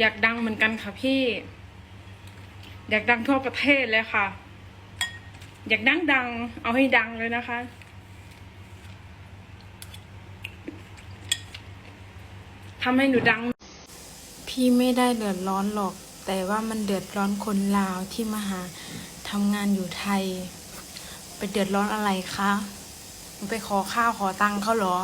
อยากดังเหมือนกันค่ะพี่ อยากดังทั่วประเทศเลยค่ะ อยากดังดัง เอาให้ดังเลยนะคะ ทำให้หนูดัง พี่ไม่ได้เดือดร้อนหรอก แต่ว่ามันเดือดร้อนคนลาวที่มาหาทำงานอยู่ไทย ไปเดือดร้อนอะไรคะ ไปขอข้าวขอตังค์เขาเหรอ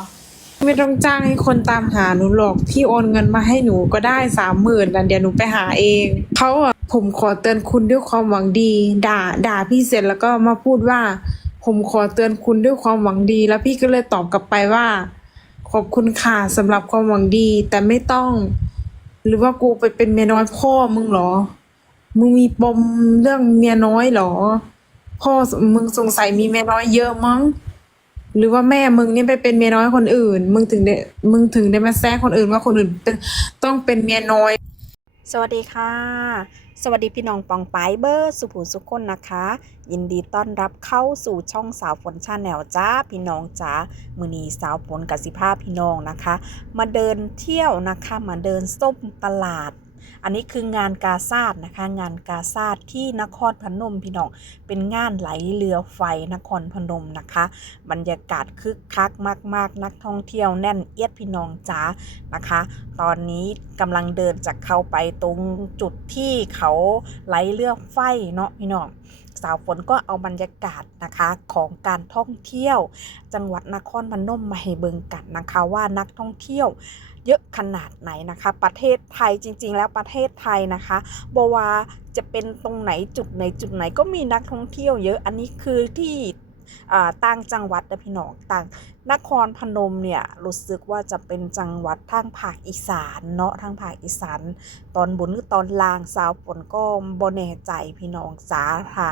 ไม่ต้องจ้างให้คนตามหาหนูหรอกพี่โอนเงินมาให้หนูก็ได้สามหมื่นนะเดี๋ยวหนูไปหาเองเขาอะผมขอเตือนคุณด้วยความหวังดี ด่า ด่าพี่เสร็จแล้วก็มาพูดว่า ผมขอเตือนคุณด้วยความหวังดี แล้วพี่ก็เลยตอบกลับไปว่า ขอบคุณค่ะสำหรับความหวังดีแต่ไม่ต้อง หรือว่ากูไปเป็นเมียน้อยพ่อมึงเหรอ มึงมีปมเรื่องเมียน้อยเหรอ พ่อมึงสงสัยมีเมียน้อยเยอะมั้ง หรือว่าแม่มึงนี่ไปเป็นเมียน้อยคนอื่น มึงถึงได้มึงถึงได้มาแซะคนอื่นว่าคนอื่นต้องเป็นเมียน้อย สวัสดีค่ะ สวัสดีพี่น้องปองปายเบอร์สุภูสุขคนนะคะ ยินดีต้อนรับเข้าสู่ช่องสาวฝนชาแนลจ้าพี่น้องจ้ามือนีสาวฝนกับสิภาพพี่น้องนะคะ มาเดินเที่ยวนะคะ มาเดินส้มตลาด อันนี้คืองานกาซาดนะคะ งานกาซาดที่นครพนมพี่น้อง เป็นงานไหลเรือไฟนครพนมนะคะ บรรยากาศคึกคักมาก ๆ นักท่องเที่ยวแน่นเอียดพี่น้องจ้านะคะ ตอนนี้กำลังเดินจากเขาไปตรงจุดที่เขาไหลเรือไฟเนาะพี่น้อง สาวฝนก็เอาบรรยากาศนะคะของการท่องเที่ยว จังหวัดนครพนมมาให้เบิงกันนะคะว่านักท่องเที่ยวเยอะขนาดไหนนะคะ ประเทศไทยจริง ๆ แล้วประเทศไทยนะคะบว่าจะเป็นตรงไหนจุดไหนจุดไหนก็มีนักท่องเที่ยวเยอะอันนี้คือที่ ต่างจังหวัดนะพี่น้องต่างนครพนมเนี่ยรู้สึกว่าจะเป็นจังหวัดทางภาคอีสานเนาะทางภาคอีสานตอนบนหรือตอนล่างสาวฝนก็บ่แน่ใจพี่น้องจ้าค่ะ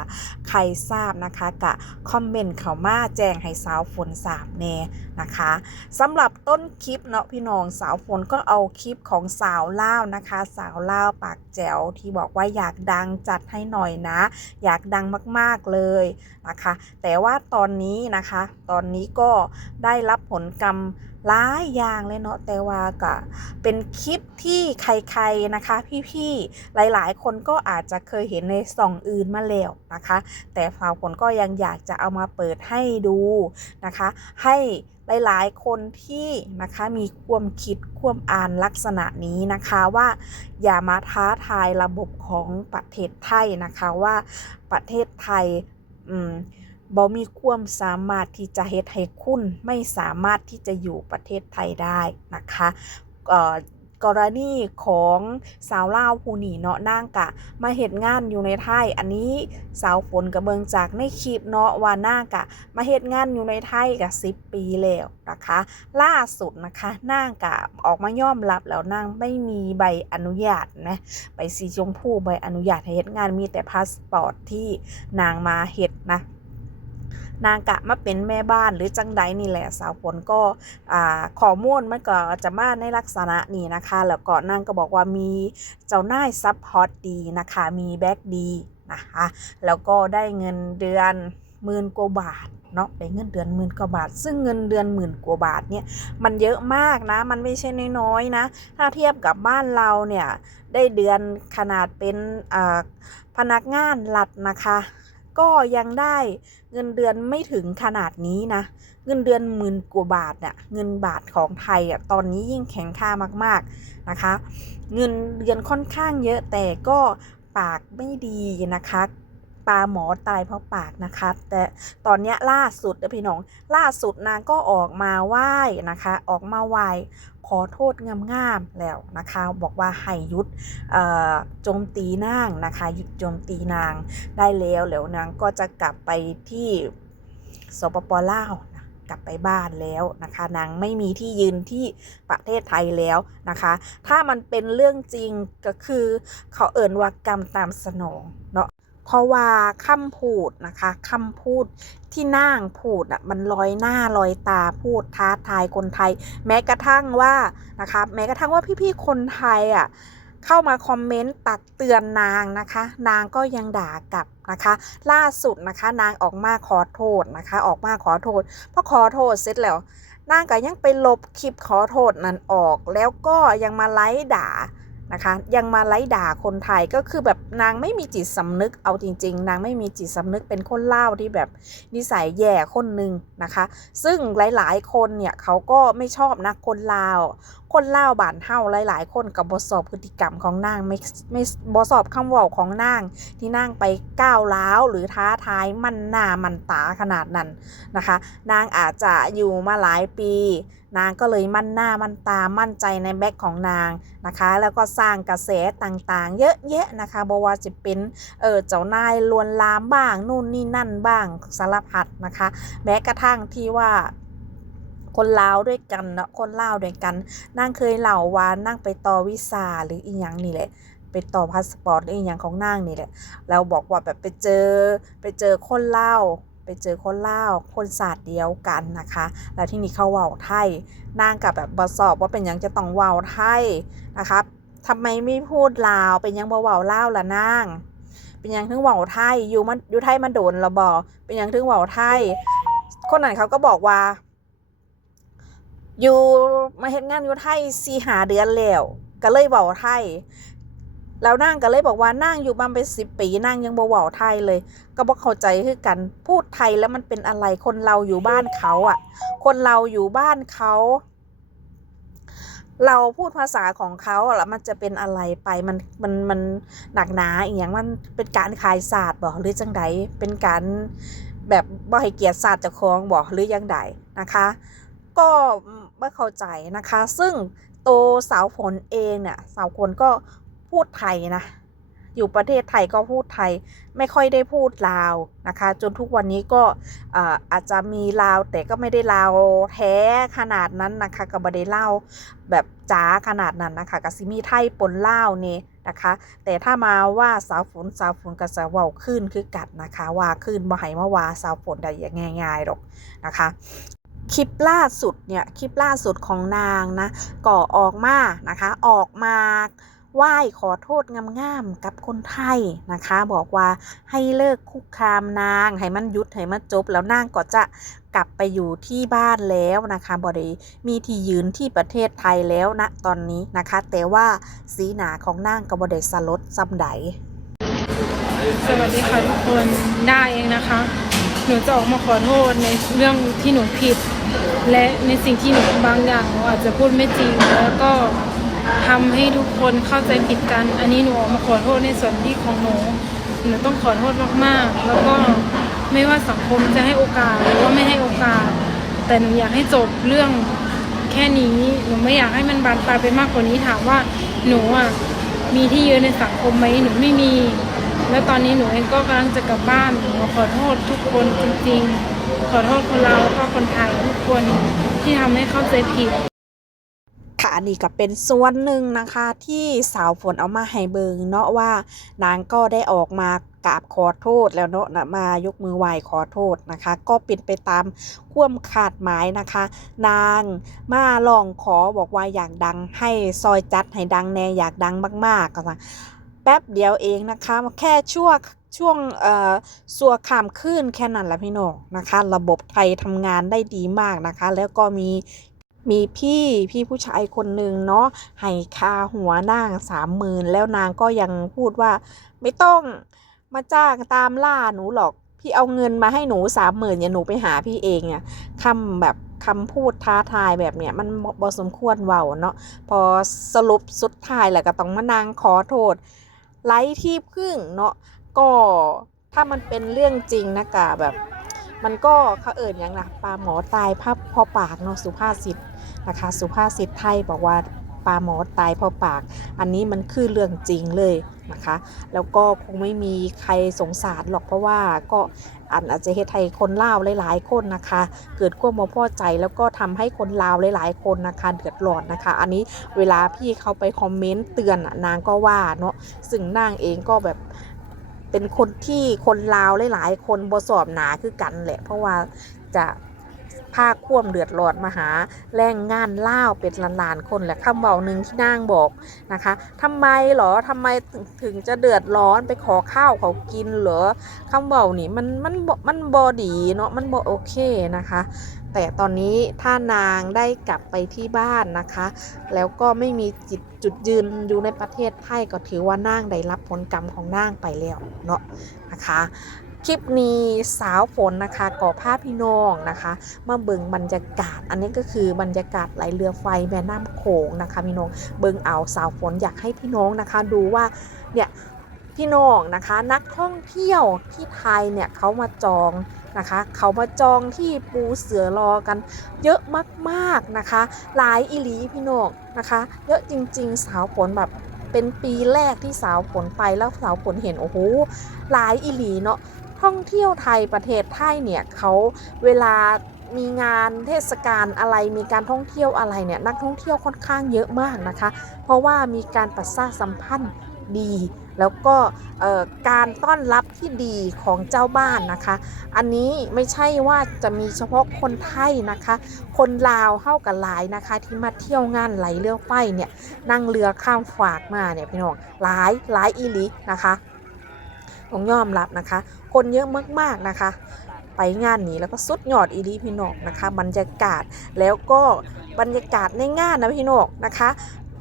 ใครทราบนะคะกะคอมเมนต์เข้ามาแจ้งให้สาวฝนทราบแน่นะคะสำหรับต้นคลิปเนาะพี่น้องสาวฝนก็เอาคลิปของสาวเล่านะคะ สาวเล่าปากแจ๋วที่บอกว่าอยากดังจัดให้หน่อยนะ อยากดังมากๆเลยนะคะ แต่ว่าตอนนี้นะคะ ตอนนี้ก็ได้รับผลกรรมหลายอย่างเลยเนาะแต่ว่าก็เป็นคลิปที่ใครๆนะคะ พี่ๆหลายๆ คนก็อาจจะเคยเห็นในส่องอื่นมาแล้วนะคะ แต่ฝาวผลก็ยังอยากจะเอามาเปิดให้ดูนะคะ ให้หลายๆ คนที่นะคะมีความคิดความอ่านลักษณะนี้นะคะว่าอย่ามาท้าทายระบบของประเทศไทยนะคะว่าประเทศไทยอืม บ่มีความสามารถที่จะเฮ็ดให้คุณไม่สามารถที่จะอยู่ประเทศไทยได้นะคะกรณีของสาวล่าผู้หนีเนาะนางกะ มาเฮ็ดงานอยู่ในไทย อันนี้สาวฝนกับเบิงจากในคลิปเนาะว่านางกะ มาเฮ็ดงานอยู่ในไทยกับ10ปีแล้วนะคะ ล่าสุดนะคะนางกะออกมายอมรับแล้วนางไม่มีใบอนุญาตนะใบสีชมพูใบอนุญาตให้เฮ็ดงานมีแต่พาสปอร์ตที่นางมาเฮ็ดนะ นางกะมาเป็นแม่บ้านหรือจังใดนี่แหละสาวฝนก็อ่าข้อมูลมันก็จะมาในลักษณะนี้นะคะ แล้วก็นางก็บอกว่ามีเจ้านายซัพพอร์ตดีนะคะ มีแบ็กดีนะคะแล้วก็ได้เงินเดือนหมื่นกว่าบาทเนาะได้เงินเดือนหมื่นกว่าบาท ซึ่งเงินเดือนหมื่นกว่าบาทเนี่ยมันเยอะมากนะ มันไม่ใช่น้อยๆนะ ถ้าเทียบกับบ้านเราเนี่ยได้เดือนขนาดเป็นพนักงานหลัดนะคะ ก็ยังได้เงินเดือนไม่ถึงขนาดนี้นะ เงินเดือนหมื่นกว่าบาทน่ะเงินบาทของไทยอะตอนนี้ยิ่งแข็งค่ามากๆนะคะ เงินเดือนค่อนข้างเยอะแต่ก็ปากไม่ดีนะคะปลาหมอตายเพราะปากนะคะ แต่ตอนนี้ล่าสุดนะพี่น้องล่าสุดนางก็ออกมาไหว้นะคะ ออกมาไหว้ ขอโทษงามๆแล้วนะคะ บอกว่าให้ยุดโจมตีนางนะคะหยุดโจมตีนางได้แล้วแล้วนางก็จะกลับไปที่สปปลาวกลับไปบ้านแล้วนะคะนางไม่มีที่ยืนที่ประเทศไทยแล้วนะคะ ถ้ามันเป็นเรื่องจริงก็คือเขาเอ่นว่ากรรมตามสนองเนาะ เพราะว่าคำพูดนะคะคำพูดที่นางพูดอะมันลอยหน้าลอยตาพูดท้าทายคนไทย แม้กระทั่งว่านะคะแม้กระทั่งว่าพี่ๆคนไทยอะเข้ามาคอมเมนต์ตัดเตือนนางนะคะ นางก็ยังด่ากลับนะคะ ล่าสุดนะคะ นางออกมาขอโทษนะคะ ออกมาขอโทษพอขอโทษเสร็จแล้วนางก็ยังไปลบคลิปขอโทษนั้นออก แล้วก็ยังมาไลฟ์ด่า นะคะ ยังมาไล่ด่าคนไทยก็คือแบบนางไม่มีจิตสำนึกเอาจริง ๆ นางไม่มีจิตสำนึกเป็นคนเล่าที่แบบนิสัยแย่คนหนึ่งนะคะ ซึ่งหลายๆ คนเนี่ยเขาก็ไม่ชอบนะคนลาว คนเล่าบานเฮาหลาย ๆ คนกับบสอบพฤติกรรมของนางไม่ไม่บสอบคำเว่าของนาง ที่นางไปก้าวร้าวหรือท้าทายมันหน้ามันตาขนาดนั้นนะคะ นางอาจจะอยู่มาหลายปี นางก็เลยมั่นหน้ามั่นตามั่นใจในแบ็คของนางนะคะ แล้วก็สร้างกระแสต่างๆ เยอะแยะนะคะบว่าจะเป็นเออเจ้านายลวนลามบ้างนู่นนี่นั่นบ้างสารพัดนะคะ แม้กระทั่งที่ว่า คนลาวด้วยกันเนาะคนลาวด้วยกันนางเคยเล่าว่านั่งไปต่อวีซ่าหรืออีหยังนี่แหละไปต่อพาสปอร์ตหรืออีหยังของนางนี่แหละแล้วบอกว่าแบบไปเจอไปเจอคนเล่าวไปเจอคนเล่าวคนศาสตร์เดียวกันนะคะ แล้วที่นี่เขาเว้าไทยนางกับแบบบสอบว่าเป็นยังจะต้องเว้าไทยนะครับทำไมไม่พูดลาวเป็นยังบ่เว้าลาวล่ะนาง เป็นยังถึงเว้าไทยอยู่มันอยู่ไทยมาโดนและบ่เป็นยังถึงเว้าไทย คนนั้นเขาก็บอกว่า อยู่มาเฮ็ดงานอยู่ไทยสี่หาเดือนแล้วก็เลยเว้าไทยแล้วนางก็เลยบอกว่านางอยู่มาเป็นสิบปีนางยังบ่เว้าไทยเลย ก็บ่เข้าใจคือกันพูดไทยแล้วมันเป็นอะไรคนเราอยู่บ้านเขาอะ คนเราอยู่บ้านเขา เราพูดภาษาของเขาแล้วมันจะเป็นอะไรไปมันมันมันหนักหนาอีกอย่างมันเป็นการขายศาสตร์บ่หรือจังใดเป็นการแบบบ่ให้เกียรติศาสตร์เจ้าของบ่หรือยังใดนะคะ ก็ ไม่เข้าใจนะคะ ซึ่งโตสาวฝนเองเนี่ยสาวฝนก็พูดไทยนะ อยู่ประเทศไทยก็พูดไทย ไม่ค่อยได้พูดลาวนะคะ จนทุกวันนี้ก็อาอาจจะมีลาวแต่ก็ไม่ได้ลาวแท้ขนาดนั้นนะคะก็บ่ได้เล่าแบบจ๋าขนาดนั้นนะคะก็สิมีไทยปนเล่านี่นะคะ แต่ถ้ามาว่าสาวฝนสาวฝนก็จะเว้าขึ้นคือกัดนะคะ ว่าขึ้นบ่ให้มาว่าสาวฝนได้ย่างง่ายๆหรอกนะคะ คลิปล่าสุดเนี่ยคลิปล่าสุดของนางนะก็อออกมานะคะออกมาไหว้ขอโทษงามๆกับคนไทยนะคะ บอกว่าให้เลิกคุกคามนาง ให้มันยุดให้มันจบ แล้วนางก็จะกลับไปอยู่ที่บ้านแล้วนะคะบอดีมีที่ยืนที่ประเทศไทยแล้วนะตอนนี้นะคะ แต่ว่าสีหนาของนางก็บไดสลดซ้ำใดสวัสดีค่ะทุกคนได้เองนะคะ หนูจะออกมาขอโทษในเรื่องที่หนูผิด และในสิ่งที่หนูบางอย่างหนูอาจจะพูดไม่จริง แล้วก็ทำให้ทุกคนเข้าใจผิดกัน อันนี้หนูออกมาขอโทษในส่วนที่ของหนูหนูต้องขอโทษมากๆ แล้วก็ไม่ว่าสังคมจะให้โอกาสหรือว่าไม่ให้โอกาส แต่หนูอยากให้จบเรื่องแค่นี้หนูไม่อยากให้มันบานปลายไปมากกว่านี้ถามว่าหนูอะมีที่ยืนในสังคมไหมหนูไม่มี แล้วตอนนี้หนูเองก็กำลังจะกลับบ้านหนูขอโทษทุกคนจริงๆ ขอโทษคนเราวแล้วก็คนไทยทุกคนที่ทำให้เข้าใจผิดค่ะอันนี้ก็เป็นส่วนหนึ่งนะคะที่สาวฝนเอามาให้เบิงเนาะว่านางก็ได้ออกมากราบขอโทษแล้วเนาะนะมายกมือไหว้ขอโทษนะคะ ก็เป็นไปตามความขาดหมายนะคะ นางมาลองขอบอกว่าอยากดังให้ซอยจัดให้ดังแน่อยากดังมากๆก็แป๊บเดียวเองนะคะแค่ชั่ว ช่วงเอ่อสัวขามขึ้นแค่นั้นแหละพี่น้องนะคะ ระบบไทยทำงานได้ดีมากนะคะ แล้วก็มีมีพี่พี่ผู้ชายคนหนึ่งเนาะให้คาหัวนางสามหมื่นแล้วนางก็ยังพูดว่า ไม่ต้องมาจ้างตามล่าหนูหรอก พี่เอาเงินมาให้หนูสามหมื่นอย่าหนูไปหาพี่เองอะคำแบบคำพูดท้าทายแบบเนี้ยมันบ่บสมควรเว้าเนาะพอสรุปสุดท้ายแหละก็ต้องมานางขอโทษไร้ที่พึ่งเนาะ ก็ถ้ามันเป็นเรื่องจริงนะกะแบบ มันก็เขาเอ่ยอย่างนะปลาหมอตายพับพอปากเนาะสุภาษิตนะคะ สุภาษิตไทยบอกว่าปลาหมอตายพราะปาก อันนี้มันคือเรื่องจริงเลยนะคะ แล้วก็คงไม่มีใครสงสารหรอกเพราะว่าก็อันอาจจะเฮ็ดให้คนลาวหลาย ๆ คนนะคะ เกิดความบ่พอใจแล้วก็ทำให้คนลาวหลาย ๆ คนนะคะเดือดร้อนนะคะ อันนี้เวลาพี่เขาไปคอมเมนต์เตือนนางก็ว่าเนาะซึ่งนางเองก็แบบ เป็นคนที่คนลาวหลายๆ คนบ่สอบหนาคือกันแหละ เพราะว่าจะภาคควมเดือดร้อนมาหาแรงงานล่าวเป็นล้านๆคนแหละคำเบาหนึ่งที่นางบอกนะคะทำไมเหรอทำไมถึงจะเดือดร้อนไปขอข้าวเขากินเหรอคำเบานี่มันมันมันบอดีเนาะมันบอโอเคนะคะ แต่ตอนนี้ถ้านางได้กลับไปที่บ้านนะคะ แล้วก็ไม่มีจิต จุดยืนอยู่ในประเทศไทยก็ถือว่านางได้รับผลกรรมของนางไปแล้วเนาะนะคะคลิปนี้สาวฝนนะคะก่อภาพพี่น้องนะคะมาเบิงบรรยากาศ อันนี้ก็คือบรรยากาศไหลเรือไฟแม่น้ำโขงนะคะพี่น้องเบิงเอาสาวฝนอยากให้พี่น้องนะคะ ดูว่าเนี่ย พี่น้องนะคะ นักท่องเที่ยวที่ไทยเนี่ยเขามาจองนะคะ เขามาจองที่ปูเสือรอกัน เยอะมากๆนะคะ หลายอีหลีพี่น้องนะคะ เยอะจริง ๆ สาวฝนแบบเป็นปีแรกที่สาวฝนไปแล้วสาวฝนเห็นโอ้โหหลายอีหลีเนาะท่องเที่ยวไทยประเทศไทยเนี่ยเขาเวลามีงานเทศกาลอะไรมีการท่องเที่ยวอะไรเนี่ยนักท่องเที่ยวค่อนข้างเยอะมากนะคะ เพราะว่ามีการประชาสัมพันธ์ดี แล้วก็การต้อนรับที่ดีของเจ้าบ้านนะคะ อันนี้ไม่ใช่ว่าจะมีเฉพาะคนไทยนะคะ คนลาวเข้ากับหลายนะคะ ที่มาเที่ยวงานไหลเรือไฟเนี่ยนั่งเรือข้ามฝากมาเนี่ยพี่น้องหลายหลายอีลีนะคะต้องยอมรับนะคะ คนเยอะมากๆนะคะไปงานนี้แล้วก็สุดยอดอีดีพี่นกนะคะ บรรยากาศแล้วก็บรรยากาศในงานนะพี่นกนะคะ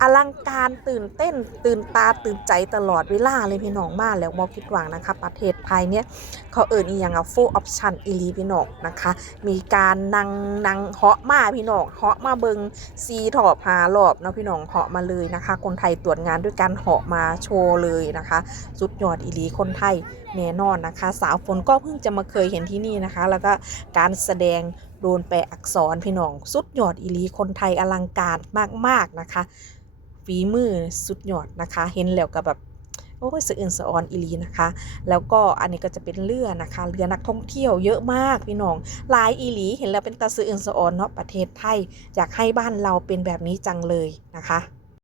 อลังการตื่นเต้นตื่นตาตื่นใจตลอดเวลาเลยพี่น้องมากแล้วบอผิดหวังนะคะ ประเทศไทยเนี่ยเขาเอิญอีอย่างอะ full option อีลีพี่น้องนะคะ มีการนั่งนั่งเหาะมาพี่น้องเหาะมาเบิงซีถอบหารอบเนาะพี่น้องเหาะมาเลยนะคะ คนไทยตรวจงานด้วยการเหาะมาโชว์เลยนะคะสุดยอดอีลีคนไทยแน่นอนนะคะ สาวฝนก็เพิ่งจะมาเคยเห็นที่นี่นะคะ แล้วก็การแสดงโดนแปลอักษรพี่น้องสุดยอดอีลีคนไทยอลังการมากๆนะคะ ฝีมือสุดยอดนะคะ เห็นแล้วก็แบบโอ้ยสะอื่นสะออนอีลีนะคะ แล้วก็อันนี้ก็จะเป็นเรือนะคะ เรือนักท่องเที่ยวเยอะมากพี่น้องหลายอีลีเห็นแล้วเป็นตาสะอื่นสะออนเนาะประเทศไทยอยากให้บ้านเราเป็นแบบนี้จังเลยนะคะ